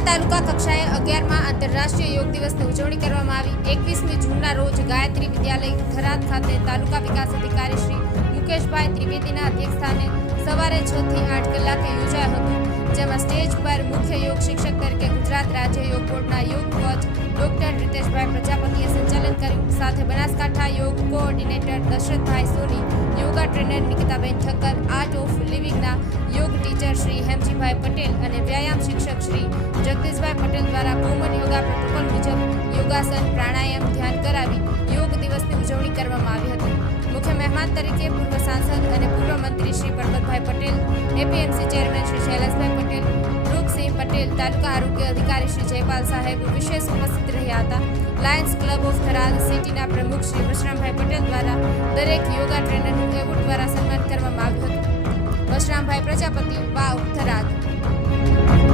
થરાદ તાલુકા કક્ષાએ 11મા આંતરરાષ્ટ્રીય યોગ દિવસની ઉજવણી કરવામાં આવી। 21મી જૂનના રોજ ગાયત્રી વિદ્યાલય થરાદ ખાતે તાલુકા વિકાસ અધિકારી શ્રી મુકેશભાઈ ત્રિવેદીના અધ્યક્ષસ્થાને સવારે 6 થી 8 કલાકે યોજાયું હતું, જેમાં સ્ટેજ પર મુખ્ય યોગ શિક્ષક તરીકે ગુજરાત રાજ્ય યોગ બોર્ડના યોગ કોચ ડોક્ટર રીતેશભાઈ પ્રજાપતિએ સંચાલન કર્યું। સાથે બનાસકાંઠા યોગ coordinator Dashrathbhai Soni, yoga trainer Nikitaben Thakkar, art of લિવિંગના યોગ ટીચર શ્રી હેમજીભાઈ પટેલ અને વ્યાયામ શિક્ષક શ્રી જગદીશભાઈ પટેલ દ્વારા કોમન યોગા પ્રોટોકોલ મુજબ યોગાસન, પ્રાણાયામ, ધ્યાન કરાવી યોગ દિવસની ઉજવણી કરવામાં આવી હતી। મુખ્ય મહેમાન તરીકે પૂર્વ સાંસદ અને પૂર્વ મંત્રી શ્રી પરબતભાઈ પટેલ, એપીએમસી ચેરમેન શ્રી શૈલેષભાઈ પટેલ, રૂપસિંહ પટેલ, તાલુકા આરોગ્ય અધિકારી શ્રી જયપાલ સાહેબ વિશેષ ઉપસ્થિત રહ્યા હતા। લાયન્સ ક્લબ ઓફ થરાદ સિટીના પ્રમુખ શ્રી વશરામભાઈ પટેલ દ્વારા દરેક યોગા ટ્રેનરનું એવોર્ડ દ્વારા સન્માન કરવામાં આવ્યું હતું। વશરામભાઈ પ્રજાપતિ, વાવ, થરાદ।